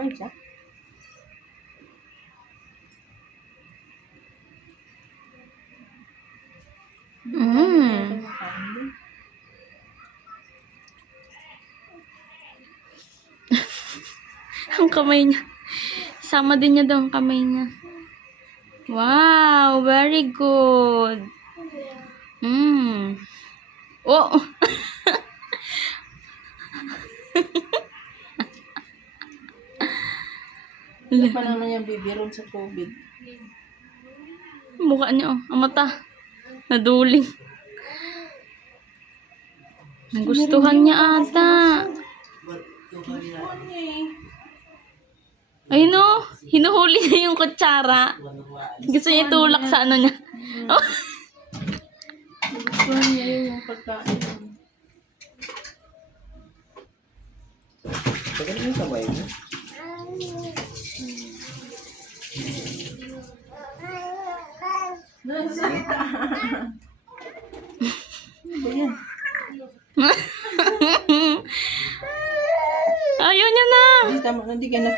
Kumain siya? Ang kamay niya. Sama din niya daw ang kamay niya. Wow, very good. Oh. Ano pa naman yung bibiron sa COVID? Mukha niya, oh. Ang mata. Naduling. Nagustuhan niya ata. Ayun, oh. Hinuhuli niya yung kutsara. Gusto niya itulak sa ano niya. Oh. Gusto niya yung pagkain. Tagal mo yung kamay mo. Ano ba yan? Ayaw niya na. Hindi ka na.